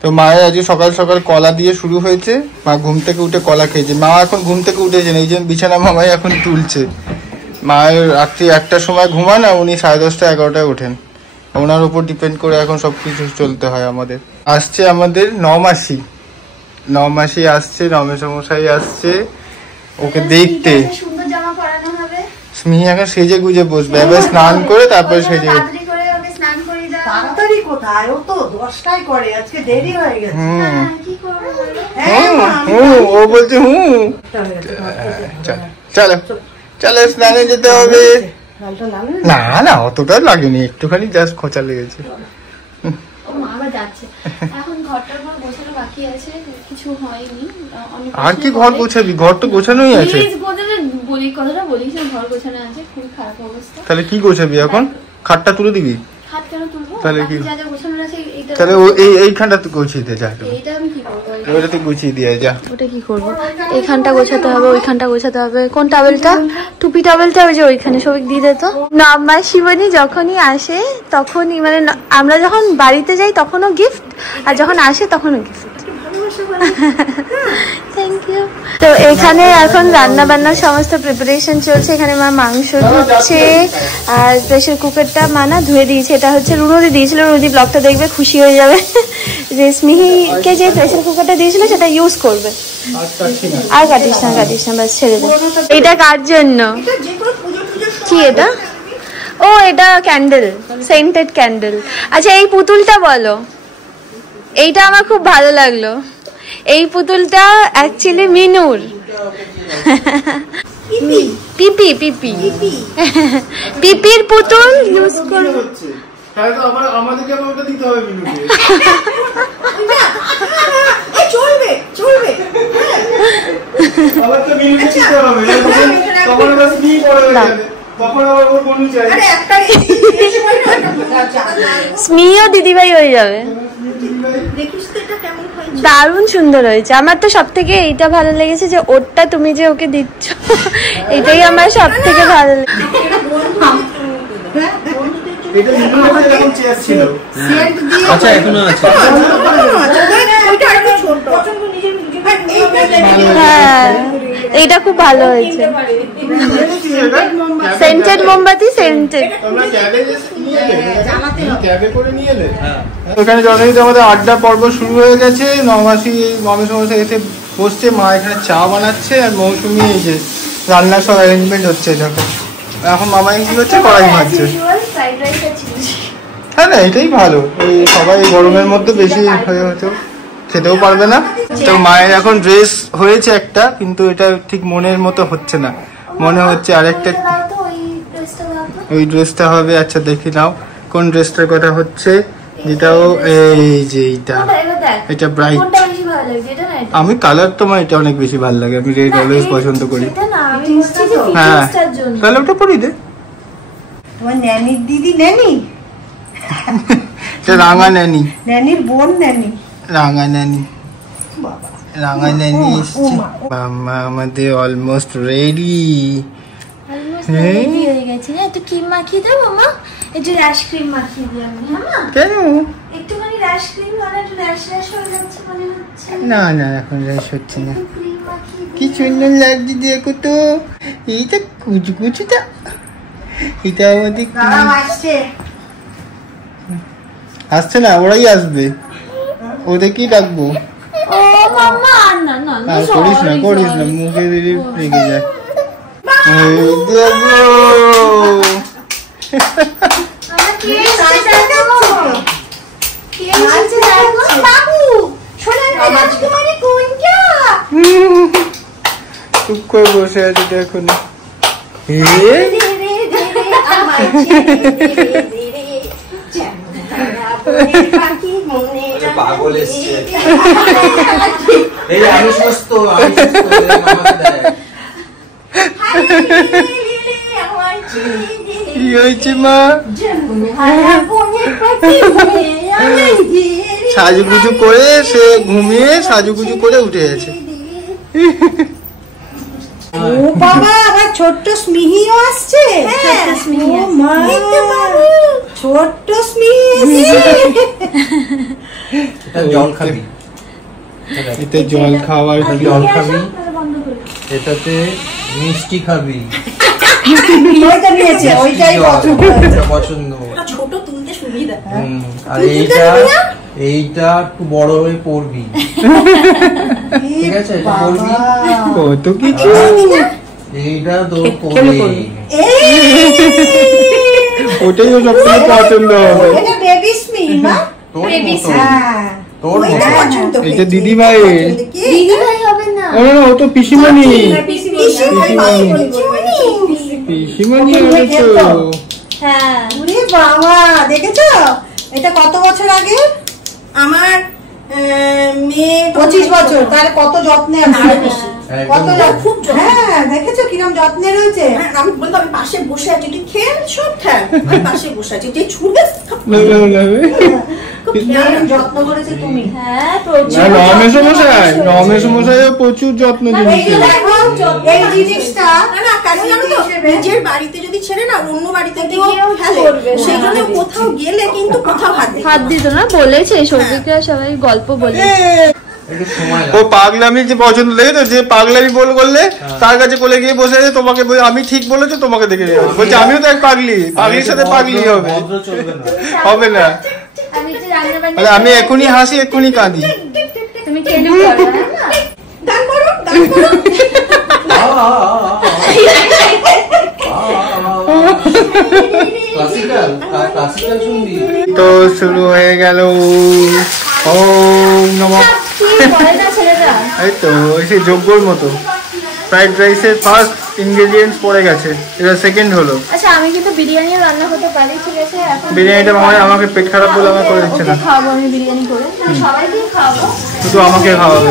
তো মায়ের আজকে সকাল সকাল কলা দিয়ে শুরু হয়েছে। মা ঘুম থেকে উঠে কলা খেয়েছে। মা এখন ঘুম থেকে উঠেছেন, এই যে বিছানা মামাই এখন তুলছে। মায়ের রাত্রি 1টার সময় ঘুমান আর উনি 10:30 11টায় ওঠেন। ওনার উপর ডিপেন্ড করে এখন সবকিছু চলতে হয় আমাদের। আসছে আমাদের নমাসি আসছে, রমেশমশাই আসছে ওকে দেখতে। স্মিহি এখন সেজে গুজে বসবে, এবার স্নান করে তারপরে সেজে। তাড়াতাড়ি কোথায়, ও তো 10টায় করে, আজকে দেরি হয়ে গেছে। ও বলছে চলো চলো স্নানে যেতে হবে। না না অতটা লাগেনি, একটুখানি জাস্ট খোঁচা লেগেছে। আর কি ঘর গোছাবি, ঘর তো গোছানোই আছে। তাহলে কি গোছাবি এখন? খাটটা তুলে দিবি? তাহলে কি, তাহলে এইখানটা তুই গুছিয়ে দে, যা ওটা তুই গুছিয়ে দিয়ে যা। ওটা কি করবো, এইখানটা গোছাতে হবে, ওইখানটা গোছাতে হবে। কোন টাওয়েলটা, টুপি টাওয়েলটা ওই যে ওইখানে সবাই দিয়ে দিত। মা শিবানী যখনই আসে তখনই, মানে আমরা যখন বাড়িতে যাই তখনও গিফট, আর যখন আসে তখনও গিফট। Thank you. তো এখানে এখন রান্না বান্নার সমস্ত প্রিপারেশন চলছে। এখানে মা মাংস ধুচ্ছে, আর প্রেসার কুকারটা মা না ধুয়ে দিয়েছে। এটা হচ্ছে রুনুদি দিয়েছিল, রুনুদি ব্লগটা দেখবে খুশি হয়ে যাবে যে স্মিহিকে যে প্রেসার কুকারটা দিয়েছিল সেটা ইউজ করবে। আর কাটিস না বাস ছেড়ে দে। এটা কার জন্য? কি এটা? ও এটা ক্যান্ডেল, সেন্টেড ক্যান্ডেল। আচ্ছা এই পুতুলটা বলো, এইটা আমার খুব ভালো লাগলো। এই পুতুলটা অ্যাকচুয়ালি মিনুর। পিপি পিপি পিপির পুতুল ইউজ করব। তাহলে তো আমাদেরকে ওটা দিতে হবে মিনুকে। চলবে চলবে, আবার তো মিনুকে দিতে হবে, তখন বাস কি পড়ে যাবে, তখন আবার ওর বন্ধু চাই। আরে একটা স্মিও দিদিভাই হয়ে যাবে। দারুণ সুন্দর হয়েছে। আমার তো সব থেকে এইটা ভালো লেগেছে যে ওরটা তুমি যে ওকে দিচ্ছ, এটাই আমার সব থেকে ভালো লেগেছে। আচ্ছা এখনো আছে। হ্যাঁ এইটা খুব ভালো হয়েছে। সেন্টেড মোমবাতি, সেন্টেড। এখানে যথারীতি আমাদের আড্ডা পর্ব শুরু হয়ে গেছে। নমাসি মমসা এসে বসছে, মা এখানে চা বানাচ্ছে, আর মৌসুমি এই যে রান্নার সব অ্যারেঞ্জমেন্ট হচ্ছে। দেখো এখন মামা কি হচ্ছে, কড়াই ভাজছে। হ্যাঁ না এটাই ভালো, এই সবাই গরমের মধ্যে বেশি হয়ে হয়তো খেতেও পারবে না। তো মায়ের এখন ড্রেস হয়েছে একটা, কিন্তু এটা ঠিক মনের মতো হচ্ছে না, মনে হচ্ছে আরেকটা ওই ড্রেসটা হবে। আচ্ছা দেখি নাও কোন ড্রেসটার কথা হচ্ছে, যেটাও এই যে এটা ব্রাইট। আমি কালার তোমার এটা অনেক বেশি ভালো লাগে, আমি রেড অলওয়েজ পছন্দ করি। হ্যাঁ তাহলে ওটা পরি দে। তোমার ন্যানির দিদি ন্যানি, রাঙা ন্যানি, ন্যানির বোন ন্যানি, রাঙা ন্যানি, রাঙা ন্যানি এসছে। মামা আমাদের অলমোস্ট রেডি। হয়ে গেছে। একটু ক্রিম মাখিয়ে দেবো মা, একটু র্যাশ ক্রিম মাখিয়ে দিই আমি। হ্যাঁ কেন? একটুখানি র্যাশ ক্রিম, মানে একটু র্যাশ হয়ে যাচ্ছে মনে হচ্ছে। না না এখন র্যাশ হচ্ছে না। কি সুন্দর লাগছে দেখো তো, এইটা কুচু কুচুটা, এটা আমাদের আসছে না, ওরাই আসবে, ওদেরকেই ডাকবো। করিস না মুখে দিদি রেগে যায়। চুপ করে বসে আছে দেখো না। পাগল এসছে। এই আমি সুস্থ, কি হয়েছে মা? সাজুগুজু করে সে ঘুমিয়ে সাজুগুজু করে উঠে গেছে। ও বাবা, আবার ছোট্ট স্মিহিও আসছে। ছোট্ট স্মিথ এটা জল খাবি, এতে জল খাওয়ার জল খাবি, এটাতে মিষ্টি খাবি, ওইটা নিয়েছে, ওইটাই পছন্দ। ছোট তুলতে সুবিধা। আর এইটা একটু বড় হয়ে পড়বি, ঠিক আছে? এটা পড়বি, কত কিছু। এইটা তোর পড়বি, ওটাই ও সবথেকে পছন্দ হবে। এটা বেবি স্মিথ মা, তোর বেবি মতো। তোর ওইটা মতো। পছন্দ এটা হয়েছে, দিদি ভাই। দিদি ভাই হবে না, ও না, ও তো পিসিমণি। পিসিমণি। পিসিমণি হবে তো। হ্যাঁ ওরে বাবা, দেখেছো এটা কত বছর আগে? আমার মেয়ে 25 বছর, তাহলে কত যত্নে আছে, কত খুব। হ্যাঁ দেখেছো কিরকম যত্নে রয়েছে। আমি বলতো আমি পাশে বসে আছি, তুই খেল সব খেল, আমি পাশে বসে আছি, যে ছুটবে যত্ন করেছে তুমি। হ্যাঁ না, রমেশ মশাইও প্রচুর যত্ন দিয়েছে। এই জিনিসটা না কারণ জানো তো, নিজের বাড়িতে যদি ছেড়ে না অন্য বাড়িতে কেউ ফেলে, সেই জন্য কোথাও গেলে কিন্তু কোথাও হাত দিত না, বলেছে সৌভিকরা সবাই গল্প বলে। ও পাগলামি যে পছন্দ, দেখে যে পাগলামি করলে তার কাছে কোলে গিয়ে বসে আছে, তোমাকে আমি ঠিক বলেছো, তোমাকে দেখে বলছে আমিও তো এক পাগলি, পাগলির সাথে পাগলি হবে, হবে না। আমি এখনই হাসি এখনই কাঁদি। তুমি কেন করো না? দান করো, দান করো। ক্লাসিক্যাল শুনবি তো শুরু হয়ে গেল। ওম নমঃ। এই তো সেই যজ্ঞর মতো ফ্রাইড রাইসের ফার্স্ট ইনগ্রেডিয়েন্টস পড়ে গেছে, এটা সেকেন্ড হলো। আচ্ছা আমি কিন্তু বিরিয়ানিও রান্না করতে পারি, ঠিক আছে? এখন বিরিয়ানিটা আমাকে পেট খারাপ বলে আমার করে দিচ্ছে না। খাওয়াবো আমি বিরিয়ানি করে, সবাইকেই খাওয়াবো, শুধু আমাকে খাওয়াবে।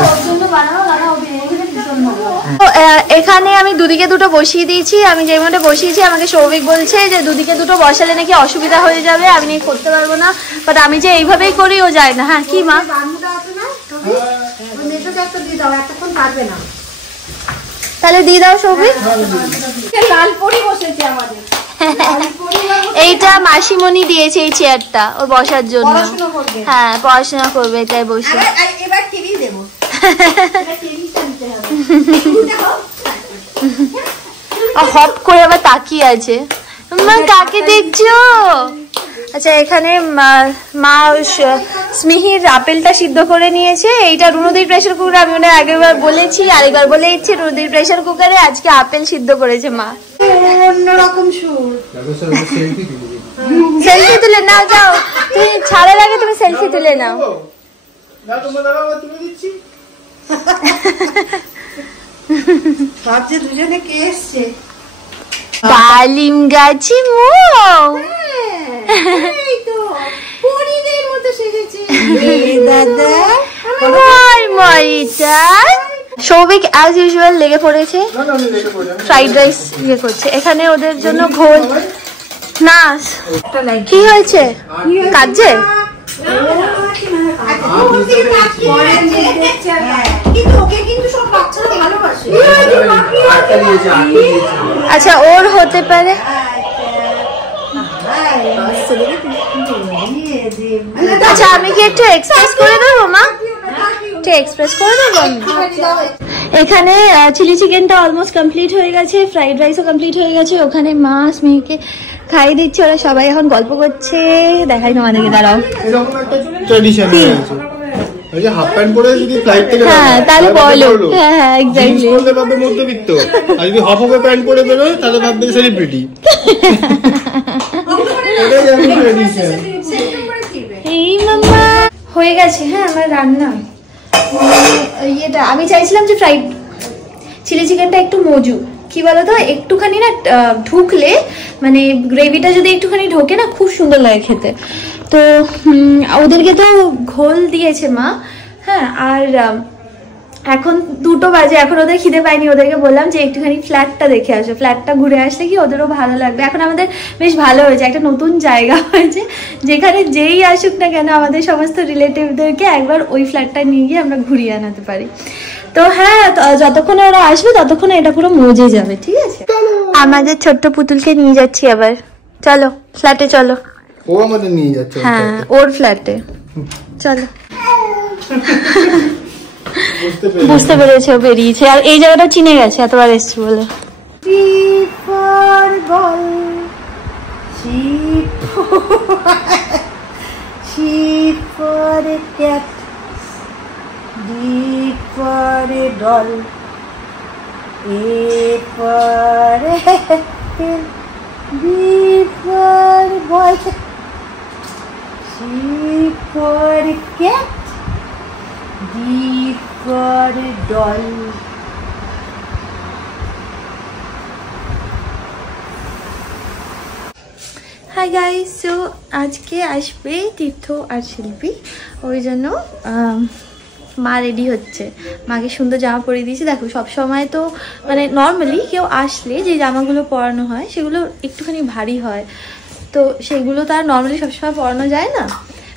এখানে আমি দুদিকে দুটো বসিয়ে দিয়েছি, আমি যে মধ্যে বসিয়েছি আমাকে সৌভিক বলছে যে দুদিকে দুটো বসালে নাকি অসুবিধা হয়ে যাবে, আমি নাকি করতে পারবো না, বাট আমি যে এইভাবেই করি ও যায় না। হ্যাঁ কি মা? তাহলে দিয়ে দাও সৌভিক। এইটা মাসিমণি দিয়েছে এই চেয়ারটা ওর বসার জন্য। হ্যাঁ পড়াশোনা করবে এটাই বসে। এবার টিভি দেবো। হপ করে আবার তাকিয়ে আছে, মা কাকে দেখছো? আচ্ছা এখানে মা স্মিহির আপেলটা সিদ্ধ করে নিয়েছে। এইটা রুনুদির প্রেসার কুকারে, আমি ওটা আগেরবার বলেছি, আরেকবার বলে দিচ্ছি, রুনুদির প্রেসার কুকারে আজকে আপেল সিদ্ধ করেছে মা। অন্যরকম সুর। সেলফি তুলে নাও, যাও তুমি ছাড়ার আগে তুমি সেলফি তুলে নাও। ভাবছে দুজনে কে এসছে। ডালিম গাছি মৌ, এই তো পরিদের মতো সেজেছে দাদা। সৌভিক অ্যাজ ইউজুয়াল লেগে পড়েছে, ফ্রাইড রাইস ইয়ে করছে। এখানে ওদের জন্য ঘোল না, কি হয়েছে কাজে? আচ্ছা ওর হতে পারে। আচ্ছা আমি কি একটু এক্সপ্রেস করে দেবো মা? একটু এক্সপ্রেস করে দেবো আমি। এখানে চিলি চিকেনটা অলমোস্ট কমপ্লিট হয়ে গেছে, ফ্রাইড রাইসও কমপ্লিট হয়ে গেছে। ওখানে মাছ মেয়েকে খাইয়ে দিচ্ছে, ওরা সবাই এখন গল্প করছে। দেখাই তোমাদেরকে, দাঁড়াও। এরকম একটা ট্র্যাডিশন আছে, ওই যে হাফ প্যান্ট পরে যদি ফ্লাইট থেকে হ্যাঁ তাহলে বলো। হ্যাঁ হ্যাঁ এক্স্যাক্টলি। বলতে ভাববে মধ্যবিত্ত, আর যদি হাফ হাফ প্যান্ট পরে বেরোয় তাহলে ভাববে সেলিব্রিটি। এটাই আমাদের ট্র্যাডিশন। এই মাম্মা হয়ে গেছে। হ্যাঁ আমার রান্না ইয়েটা আমি চাইছিলাম যে ফ্রাইড চিলি চিকেনটা একটু মজু, কি বলতো একটুখানি না ঢুকলে, মানে গ্রেভিটা যদি একটুখানি ঢোকে না খুব সুন্দর লাগে খেতে। তো ওদেরকে তো ঘোল দিয়েছে মা। হ্যাঁ আর এখন 2টো বাজে, এখন ওদের খিদে পায়নি। ওদেরকে বললাম যে একটুখানি ফ্ল্যাটটা দেখে আসো, ফ্ল্যাটটা ঘুরে আসলে কি ওদেরও ভালো লাগবে। এখন আমাদের বেশ ভালো হয়েছে, একটা নতুন জায়গা হয়েছে যেখানে যেই আসুক না কেন আমাদের সমস্ত রিলেটিভদেরকে একবার ওই ফ্ল্যাটটা নিয়ে গিয়ে আমরা ঘুরিয়ে আনাতে পারি। তো হ্যাঁ যতক্ষণে ওরা আসবে ততক্ষণে এটা পুরো মজে যাবে, ঠিক আছে? আমাদের ছোট্ট পুতুলকে নিয়ে যাচ্ছি আবার, চলো ফ্ল্যাটে চলো। ও আমাদের নিয়ে যাচ্ছে। হ্যাঁ ওর ফ্ল্যাটে। চলো। বুঝতে পেরেছে, ও বেরিয়েছে। আর এই জায়গাটা চিনে গেছে এতবার এসছি বলে। D for a doll, A for apple, B for boy, C for cat, D for doll. Hi guys, so আজকে আসবে তীর্থ আর শিল্পী, ওই জন্য মা রেডি হচ্ছে। মাকে সুন্দর জামা পরিয়ে দিয়েছি। দেখো সবসময় তো মানে নর্মালি কেউ আসলে যে জামাগুলো পরানো হয় সেগুলো একটুখানি ভারী হয়, তো সেগুলো তো আর নর্মালি সবসময় পরানো যায় না।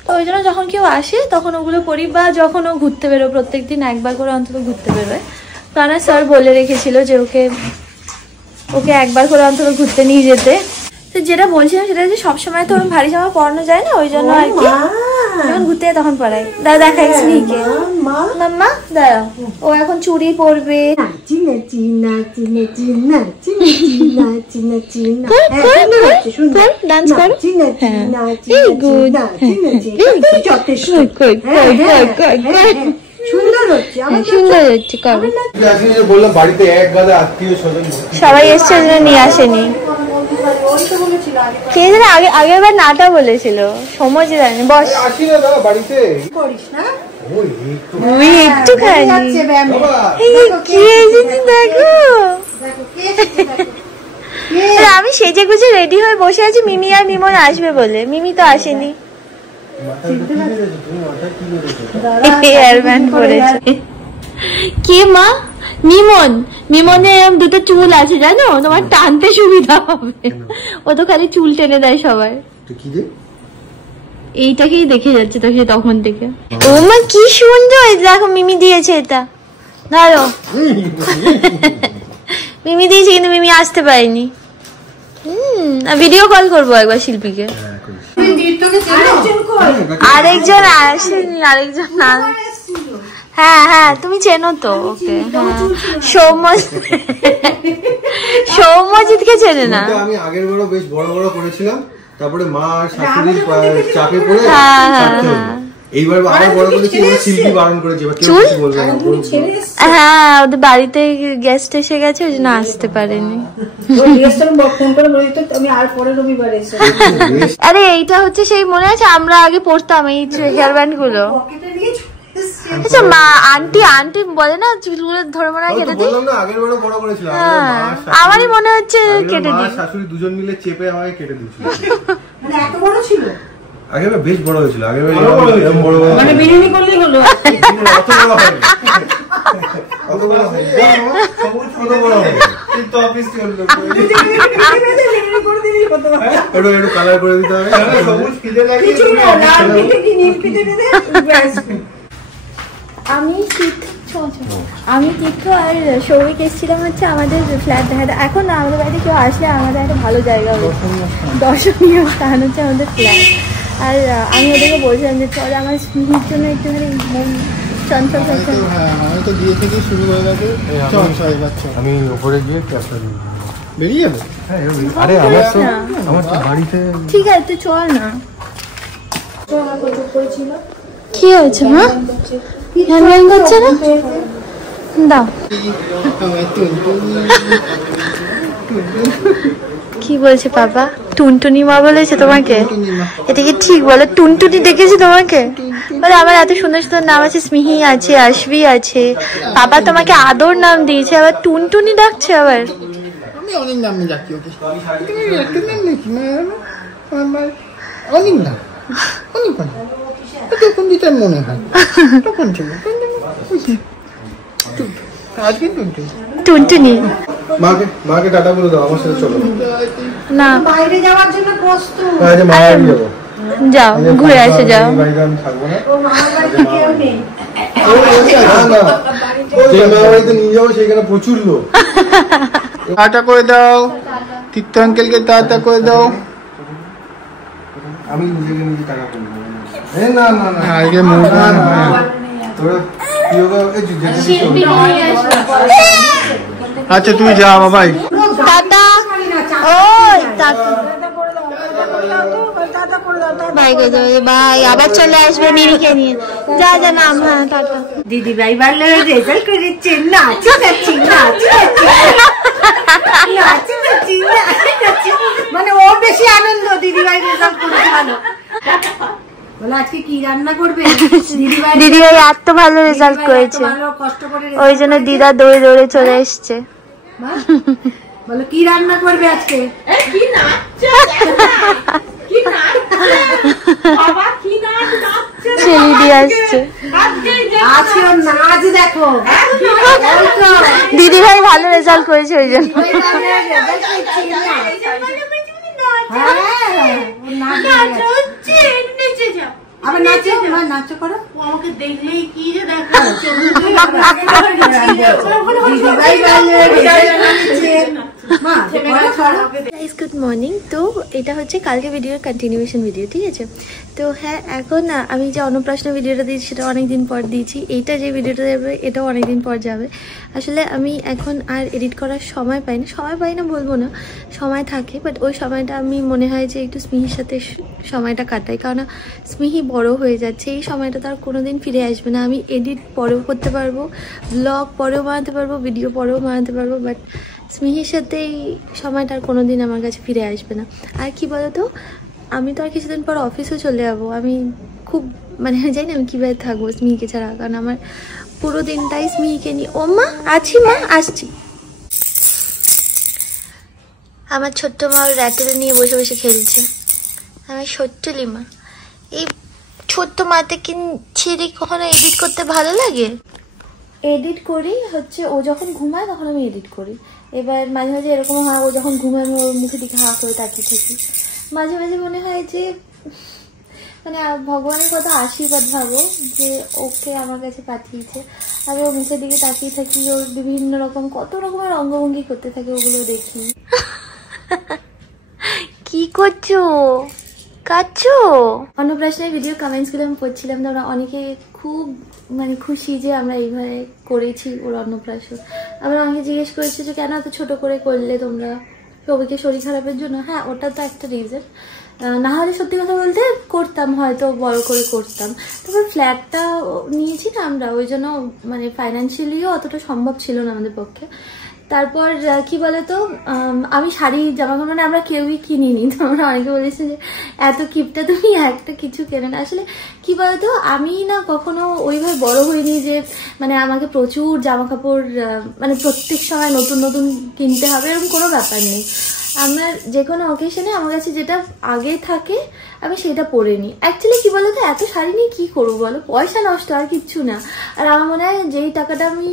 তো ওই জন্য যখন কেউ আসে তখন ওগুলো পরি, বা যখন ও ঘুরতে বেরো, প্রত্যেকদিন একবার করে অন্তত ঘুরতে বেরোয়। কারণ স্যার বলে রেখেছিল যে ওকে একবার করে অন্তত ঘুরতে নিয়ে যেতে। তো যেটা বলছিলাম সেটা হচ্ছে সবসময় তো ওরকম ভারী জামা পরানো যায় না, ওই জন্য আর কি যখন ঘুরতে যায় তখন পরাই। দাদা দেখাই স্নিকে মাম্মা দাঁড়া, ও এখন চুড়ি পরবে। ডান্স কর। সবাই এসছে নিয়ে আসেনি। কে জানে আগের বার নাটা বলেছিল, সময় জানি। বস একটুখানি দেখো। আমি সেজে গুজে রেডি হয়ে বসে আছি, মিমি আর মিমন আসবে বলে। মিমি তো আসেনি। কে মা? মিমনে এরকম দুটো চুল আছে জানো, তোমার টানতে সুবিধা হবে। ও তো খালি চুল টেনে দেয় সবাই। এইটাকেই দেখে যাচ্ছে তো সে তখন থেকে। ও মা কি সুন্দর, দেখো মিমি দিয়েছে এটা, ধরো। মিমি দিয়েছে কিন্তু মিমি আসতে পারেনি। ভিডিও কল করবো একবার শিল্পীকে। আরেকজন আসেনি, আরেকজন না। হ্যাঁ তুমি চেনো তো ওকে। সৌম্যজিৎকে চেনে না? আমি আগের বারও বেশ বড় বড় করেছিলাম, তারপরে মা আর শাশুড়ির চাপে পড়ে এইবার আবার বড় করেছি, শিল্পী বারণ করেছে, এবার কেউ কিছু বলবে না। হ্যাঁ ওদের বাড়িতে গেস্ট এসে গেছে, ওই জন্য আসতে পারেনি। আরে এইটা হচ্ছে সেই, মনে আছে আমরা আগে পড়তাম এই হেয়ার ব্যান্ড গুলো। আচ্ছা মা আন্টি বলে না চুলগুলো ধরে মনে হয় কেটে দিই। আমারই মনে হচ্ছে কেটে দিই। শাশুড়ি দুজন মিলে চেপে আমাকে কেটে দিয়েছিল। মানে এত বড় ছিল? আগে বেশ বড় হয়েছিল, আগে এরকম বড় বড় মানে বিরিয়ানি করলেই হলো। অত বড় হয় অত বড় হয় কত বড় হয় কিন্তু অফিস কি হলো, বিরিয়ানি করে দিলেই কত হয়। একটু কালার করে দিতে হবে, সবুজ ফিদে লাগিয়ে কিছু না, লাল ফিদে কি নীল ফিদে দিলে ব্যাস। আমি তীর্থ আর সৌভিক এসেছিলাম হচ্ছে আমাদের ফ্ল্যাট দেখাতে। এখন আমাদের বাড়িতে কেউ আসলে আমাদের একটা ভালো জায়গা, দর্শনীয় স্থান হচ্ছে আমাদের ফ্ল্যাট। আর আমি ওদেরকে বলছিলাম যে চলে আমার স্মৃতির জন্য একটুখানি মন চঞ্চল থাকছে। আমি উপরে গিয়ে ক্যাপটা দিই, বেরিয়ে যাবে। আরে আমার তো বাড়িতে। ঠিক আছে তুই চল না। কি হয়েছে মা? হ্যান্ডব্যাং করছে না? দাও। কি বলছে বাবা? টুনটুনি মা বলেছে তোমাকে? এটা কি ঠিক বলে? টুনটুনি ডেকেছে তোমাকে? বলে আমার এত সুন্দর সুন্দর নাম আছে, স্মিহি আছে, আশভি আছে, বাবা তোমাকে আদর নাম দিয়েছে, আবার টুনটুনি ডাকছে। আবার আমি অনেক নাম ডাকি ওকে। অনেক নাম, অনেক যখন যেটা মনে হয় তখন ছিল। টুনটুনি মাকে টাটা বলে দাও, আমার সাথে চলো। না বাইরে যাওয়ার জন্য প্রস্তুত। যাও ঘুরে আসে, যাও। আমি থাকবো না, ও মামার বাড়িতে কেউ নেই। যে মামার বাড়িতে নিয়ে যাবো সেখানে প্রচুর লোক। টাটা করে দাও তীর্থ আঙ্কেলকে, টাটা করে দাও। আমি নিজেকে নিজে টাকা করে নেবো। না না না আগে মুখ তোরা কি হবে আচ্ছা তুই যা বাবাই টাটা ওই টাটা বাই গো বাই আবার চলে আসবে মিমিকে নিয়ে যা যা নাম হ্যাঁ টাটা দিদি ভাই ভালো রেজাল্ট করেছে নাচি নাচি মানে ওর বেশি আনন্দ দিদি ভাই রেজাল্ট করেছে ভালো বলে আজকে কি রান্না করবে দিদি ভাই এত ভালো রেজাল্ট করেছে কষ্ট করে ওই জন্য দিদা দৌড়ে দৌড়ে চলে এসছে বলো কি রান্না করবে আজকে কি নাচছে ছেলে দিয়ে আসছে আজকে ওর নাচ দেখো দিদি ভাই ভালো রেজাল্ট করেছে ওই জন্য আবার নাচো নাচো করো আমাকে দেখলেই কি যে দেখো গুড মর্নিং। তো এটা হচ্ছে কালকে ভিডিওর কন্টিনিউয়েশন ভিডিও, ঠিক আছে? তো হ্যাঁ, এখন না আমি যে অন্নপ্রাশন ভিডিওটা দিয়েছি সেটা অনেকদিন পর দিয়েছি, এইটা যে ভিডিওটা যাবে এটাও অনেকদিন পর যাবে। আসলে আমি এখন আর এডিট করার সময় পাই না বলবো না, সময় থাকে, বাট ওই সময়টা আমি মনে হয় যে একটু স্মিহির সাথে সময়টা কাটাই, কারণ স্মিহি বড় হয়ে যাচ্ছে, এই সময়টা তার কোনোদিন ফিরে আসবে না। আমি এডিট পরেও করতে পারবো, ব্লগ পরেও বানাতে পারবো, ভিডিও পরেও বানাতে পারবো, বাট স্মিহির সাথে এই সময়টা আর কোনোদিন আমার কাছে ফিরে আসবে না। আর কি বলতো, আমি তো আর কিছুদিন পর অফিসেও চলে যাবো, আমি খুব মানে জানি না আমি কীভাবে থাকবো স্মিহিকে ছাড়া, কারণ আমার পুরো দিনটাই স্মিহিকে নিয়ে। ও মা আছি, মা আসছি। আমার ছোট্ট মা র্যাটেল নিয়ে বসে বসে খেলছে, আমার ছোট্ট লিমা। এই ছোট্ট মাতে কি ছেড়ে কখনো এডিট করতে ভালো লাগে? এডিট করি হচ্ছে ও যখন ঘুমায় তখন আমি এডিট করি। এবার মাঝে মাঝে এরকম হয়, ও যখন ঘুমায় আমি ওর মুখে দিকে হাঁ করে তাকিয়ে থাকি। মাঝে মাঝে মনে হয় যে মানে ভগবানের কথা আশীর্বাদ ভাবো যে ওকে আমার কাছে পাঠিয়েছে। আমি ওর মুখের দিকে তাকিয়ে থাকি, ওর বিভিন্ন রকম কত রকমের অঙ্গভঙ্গি করতে থাকে, ওগুলো দেখি। কি করছো? কাচ্ছো? অন্নপ্রাশনের ভিডিও কমেন্টসগুলো আমি পড়ছিলাম, তোমরা অনেকে খুব মানে খুশি যে আমরা এইভাবে করেছি ওর অন্নপ্রাশন। আমরা অনেকে জিজ্ঞেস করেছি যে কেন এত ছোট করে করলে তোমরা, সবাইকে শরীর খারাপের জন্য। হ্যাঁ, ওটা তো একটা রিজন, না হলে সত্যি কথা বলতে করতাম, হয়তো বড় করে করতাম। তারপর ফ্ল্যাটটা নিয়েছি না আমরা, ওই জন্য মানে ফাইন্যান্সিয়ালিও অতটা সম্ভব ছিল না আমাদের পক্ষে। তারপর কি বলতো, আমি শাড়ি জামা কাপড় মানে আমরা কেউই কিনিনি। তোমরা অনেকে বলেছে যে এত কিপটা তুমি একটা কিছু কেনে না। আসলে কি বলতো, আমি না কখনো ওইভাবে বড় হইনি যে মানে আমাকে প্রচুর জামা কাপড় মানে প্রত্যেক সময় নতুন নতুন কিনতে হবে, এরকম কোনো ব্যাপার নেই। আমার যে কোনো অকেশনে আমার কাছে যেটা আগে থাকে আমি সেটা পরে নিই। অ্যাকচুয়ালি কি বলতো, এত শাড়ি নিয়ে কি করবো বলো, পয়সা নষ্ট আর কিচ্ছু না। আর আমার মনে হয় যেই টাকাটা আমি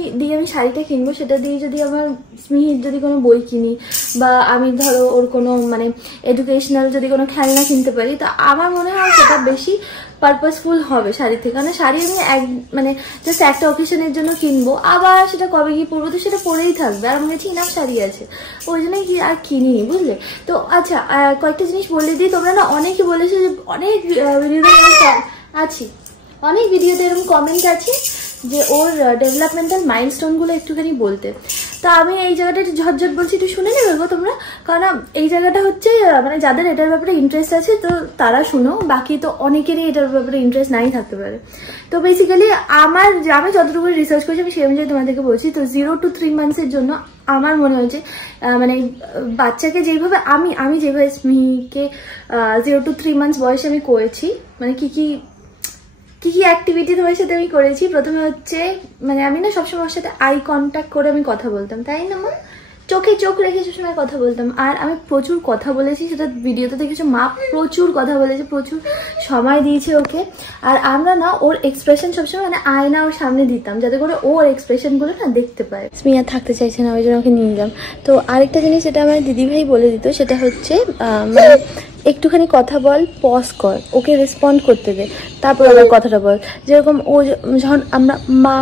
শাড়িটা কিনবো সেটা দিয়ে যদি আমার স্মিহির যদি কোনো বই কিনি, বা আমি ধরো ওর কোনো মানে এডুকেশনাল যদি কোনো খেলনা কিনতে পারি, তো আমার মনে হয় সেটা বেশি পারপাসফুল হবে শাড়ি থেকে। কারণ শাড়ি আমি মানে জাস্ট একটা অকেশনের জন্য কিনবো, আবার সেটা কবে গিয়ে পরবো, তো সেটা পরেই থাকবে। আর আমার কাছে ইনাফ শাড়ি আছে, ওই জন্য কি আর কিনিনি, বুঝলে? তো আচ্ছা, কয়েকটা জিনিস বলে দিই। তোমরা না অনেকে বলেছো যে অনেক ভিডিওতে এরকম কমেন্ট আছে যে ওর ডেভেলপমেন্টাল মাইলস্টোনগুলো একটুখানি বলতে। তো আমি এই জায়গাটা একটু ঝটঝট বলছি, একটু শুনে নেবে গো তোমরা, কারণ এই জায়গাটা হচ্ছে মানে যাদের এটার ব্যাপারে ইন্টারেস্ট আছে তো তারা শুনো, বাকি তো অনেকেরই এটার ব্যাপারে ইন্টারেস্ট নাই থাকতে পারে। তো বেসিক্যালি আমি যতটুকু রিসার্চ করেছি আমি সেই অনুযায়ী তোমাদেরকে বলছি। তো 0 to 3 months জন্য আমার মনে হয়েছে মানে বাচ্চাকে যেভাবে আমি যেভাবে স্মিহিকে 0 to 3 months বয়সে আমি করেছি, মানে কি কি অ্যাক্টিভিটি তোমার সাথে আমি করেছি। প্রথমে হচ্ছে মানে আমি না সবসময় ওর সাথে আই কন্ট্যাক্ট করে আমি কথা বলতাম, তাই না মা? চোখে চোখ রেখে সবসময় কথা বলতাম। আর আমি প্রচুর কথা বলেছি, সেটা ভিডিওতে দেখেছো, মা প্রচুর কথা বলেছে, প্রচুর সময় দিয়েছে ওকে। আর আমরা না ওর এক্সপ্রেশন সবসময় মানে আয়না ওর সামনে দিতাম, যাতে করে ওর এক্সপ্রেশনগুলো না দেখতে পায়। স্মিয়া থাকতে চাইছে না, ওই জন্য ওকে নিয়ে নিলাম। তো আরেকটা জিনিস যেটা আমার দিদিভাই বলে দিত, সেটা হচ্ছে মানে একটুখানি কথা বল, পজ কর, ওকে রেসপন্ড করতে দে, তারপর আবার কথাটা বল। যেরকম ও যখন আমরা মা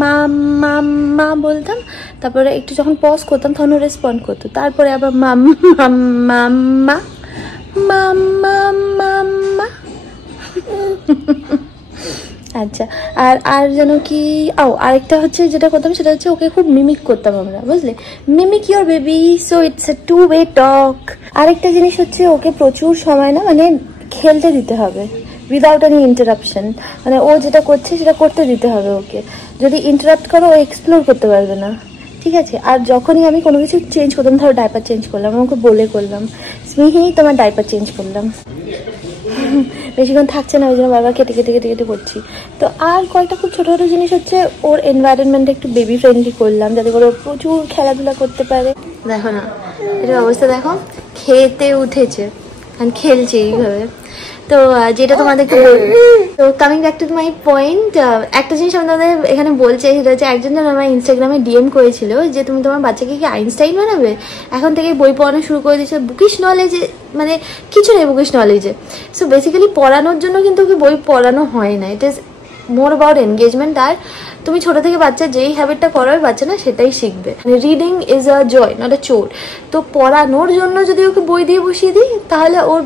মা মা মা বলতাম, তারপরে একটু যখন পজ করতাম তখন ও রেসপন্ড করতো, তারপরে আবার মা মা মা মাম্মা মাম্মা। আচ্ছা, আর যেন কি আরেকটা হচ্ছে যেটা করতাম সেটা হচ্ছে ওকে খুব মিমিক করতাম আমরা, বুঝলে, mimic your baby, so it's a two way talk. আরেকটা জিনিস হচ্ছে ওকে প্রচুর সময় না মানে খেলতে দিতে হবে উইদাউট এনি ইন্টারাপশন, মানে ও যেটা করছে সেটা করতে দিতে হবে ওকে। যদি ইন্টারাপ্ট করো ও এক্সপ্লোর করতে পারবে না, ঠিক আছে। আর যখনই আমি কোনো কিছু চেঞ্জ করতাম, ধরো ডাইপার চেঞ্জ করলাম, আমাকে বলে করলাম স্মিহি তোমার ডাইপার চেঞ্জ করলাম, বেশিক্ষণ থাকছে না, ওই জন্য বারবার কেটে কেটে কেটে কেটে করছি। তো আর কয়েকটা খুব ছোটো ছোটো জিনিস হচ্ছে ওর এনভায়রনমেন্টটা একটু বেবি ফ্রেন্ডলি করলাম, যাতে করে ও প্রচুর খেলাধুলা করতে পারে। দেখো না এটার অবস্থা, দেখো খেতে উঠেছে, খেলছে এইভাবে। তো যেটা তোমাদেরকে তো coming back to my point, একটা জিনিস আমি তোমাদের এখানে বলছি, সেটা হচ্ছে একজন আমার ইনস্টাগ্রামে ডিএম করেছিল যে তুমি তোমার বাচ্চাকে কি আইনস্টাইন বানাবে, এখন থেকে বই পড়ানো শুরু করে দিয়েছে, বুকিশ নলেজে মানে কিছু নেই বুকিশ নলেজে। সো বেসিক্যালি পড়ানোর জন্য কিন্তু ওকে বই পড়ানো হয় না, it is more about engagement. আর তুমি ছোট থেকে বাচ্চা যেই হ্যাবিটটা করাবে বাচ্চা না সেটাই শিখবে। Reading is a joy not a chore. তো পড়ানোর জন্য যদি ওকে বই দিয়ে বসিয়ে দিই তাহলে ওর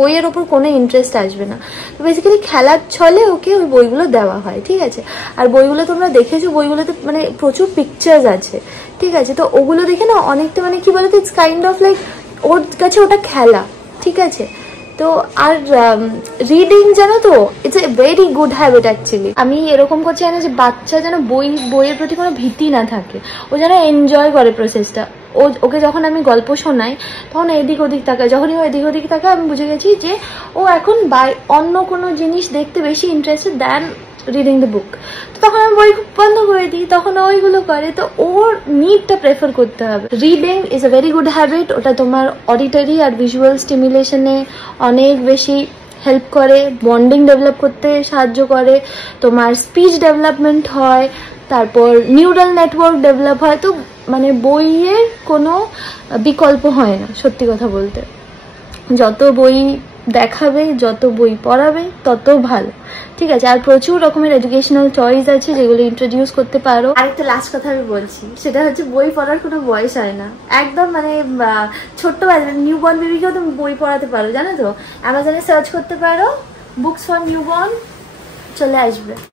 বইয়ের ওপর কোনো ইন্টারেস্ট আসবে না। তো বেসিক্যালি খেলার ছলে ওকে ওই বইগুলো দেওয়া হয়, ঠিক আছে। আর বইগুলো তোমরা দেখেছো, বইগুলোতে মানে প্রচুর পিকচার্স আছে, ঠিক আছে। তো ওগুলো দেখে না অনেকটা মানে কি বলতো, ইটস কাইন্ড অফ লাইক ওর কাছে ওটা খেলা, ঠিক আছে। তো আর রিডিং জানো তো it's a very good habit actually. আমি এরকম করছি না যে বাচ্চা যেন বইয়ের প্রতি কোনো ভীতি না থাকে, ও যেন এনজয় করে প্রসেসটা। ওকে যখন আমি গল্প শোনাই তখন এদিক ওদিক তাকায়, যখনই ও এদিক ওদিক তাকায় আমি বুঝে গেছি যে ও এখন অন্য কোনো জিনিস দেখতে বেশি interested than reading the book. তো তখন আমি বই বন্ধ করে দিই, তখন ওইগুলো করে। তো ওর নিডটা প্রেফার করতে হবে। Reading is a very good habit, ওটা তোমার অডিটরি আর ভিজুয়াল স্টিমুলেশনে অনেক বেশি হেল্প করে, বন্ডিং ডেভেলপ করতে সাহায্য করে, তোমার স্পিচ ডেভেলপমেন্ট হয়, তারপর নিউরাল নেটওয়ার্ক ডেভেলপ হয়। তো মানে বইয়ের কোনো বিকল্প হয় না, সত্যি কথা বলতে। যত বই দেখাবে, যত বই পড়াবে তত ভালো, ঠিক আছে। আর প্রচুর রকমের এডুকেশনাল চয়েস আছে যেগুলো ইন্ট্রোডিউস করতে পারো। আরেকটা লাস্ট কথা আমি বলছি, সেটা হচ্ছে বই পড়ার কোনো বয়স হয় না, একদম মানে ছোট্ট নিউ বর্ন বেবিকেও তুমি বই পড়াতে পারো, জানো তো। অ্যামাজনে সার্চ করতে পারো বুকস ফর নিউ বর্ন, চলে আসবে।